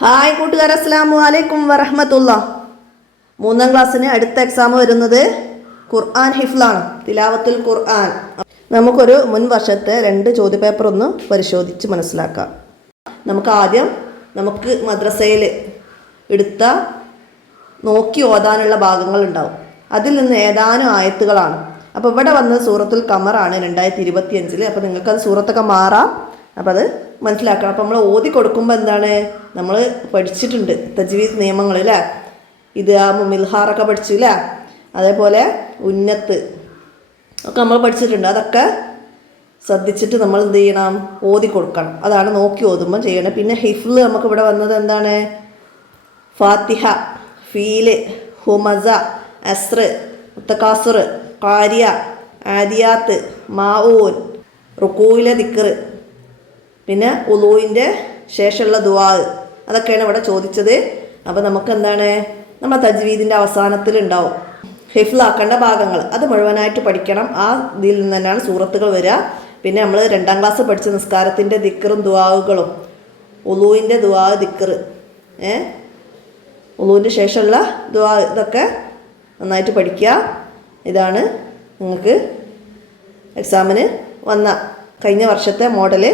Hi കൂട്ടുകാർ, അസ്സലാമു അലൈക്കും വറഹ്മത്തുള്ളാഹി. 3ാം ക്ലാസ്സിന് അടുത്ത എക്സാം വരുന്നത് ഖുർആൻ ഹിഫ്ലാണ്, തിലാവത്തുൽ ഖുർആൻ. നമുക്കൊരു മുൻ വർഷത്തെ 2 ചോദ്യപേപ്പർ ഒന്ന് പരിശോധിച്ച് മനസ്സിലാക്കാം. നമുക്ക് മദ്രസയിൽ എടുത്ത നോക്കി ഓതാനുള്ള ഭാഗങ്ങൾ ഉണ്ടാവും. അതിൽ നിന്ന് ഏതാനും ആയത്തുകളാണ്. അപ്പോൾ ഇവിടെ വന്നത് സൂറത്തുൽ ഖമറാണ് 2025. അപ്പോൾ നിങ്ങൾക്കത് സൂറത്തൊക്കെ മാറാം. അപ്പോൾ അത് മനസ്സിലാക്കണം. അപ്പോൾ നമ്മൾ ഓതി കൊടുക്കുമ്പോൾ എന്താണ്, നമ്മൾ പഠിച്ചിട്ടുണ്ട് തജ്വീദ് നിയമങ്ങൾ അല്ലേ, ഇത് മിൽഹാറൊക്കെ പഠിച്ചു അല്ലേ, അതേപോലെ ഉന്നത്ത് ഒക്കെ നമ്മൾ പഠിച്ചിട്ടുണ്ട്. അതൊക്കെ ശ്രദ്ധിച്ചിട്ട് നമ്മൾ എന്ത് ചെയ്യണം, ഓതി കൊടുക്കണം. അതാണ് നോക്കി ഓതുമ്പോൾ ചെയ്യണം. പിന്നെ ഹിഫ്ല് നമുക്ക് ഇവിടെ വന്നത് എന്താണ്, ഫാത്തിഹ, ഫീല്, ഹുമസ, അസ്ർ, മുത്തക്കാസുർ, ഖാരിയ, ആദിയാത്ത്, മാഊൻ, റുക്കൂയിലെ ദിക്ർ, പിന്നെ ഉളൂവിൻ്റെ ശേഷമുള്ള ദുആ, അതൊക്കെയാണ് ഇവിടെ ചോദിച്ചത്. അപ്പോൾ നമുക്ക് എന്താണ്, നമ്മൾ തജ്വീദിൻ്റെ അവസാനത്തിലുണ്ടാവും ഹിഫ്ലാക്കേണ്ട ഭാഗങ്ങൾ. അത് മുഴുവനായിട്ട് പഠിക്കണം. ആ ഇതിൽ നിന്ന് തന്നെയാണ് സൂറത്തുകൾ വരിക. പിന്നെ നമ്മൾ 2ാം ക്ലാസ് പഠിച്ച നിസ്കാരത്തിൻ്റെ ദിക്റും ദുആകളും, ഉളൂവിൻ്റെ ദുആ, ദിക്ർ, ഉളൂവിൻ്റെ ശേഷമുള്ള ദുആ, ഇതൊക്കെ നന്നായിട്ട് പഠിക്കുക. ഇതാണ് നിങ്ങൾക്ക് എക്സാമിന് വന്ന കഴിഞ്ഞ വർഷത്തെ മോഡല്.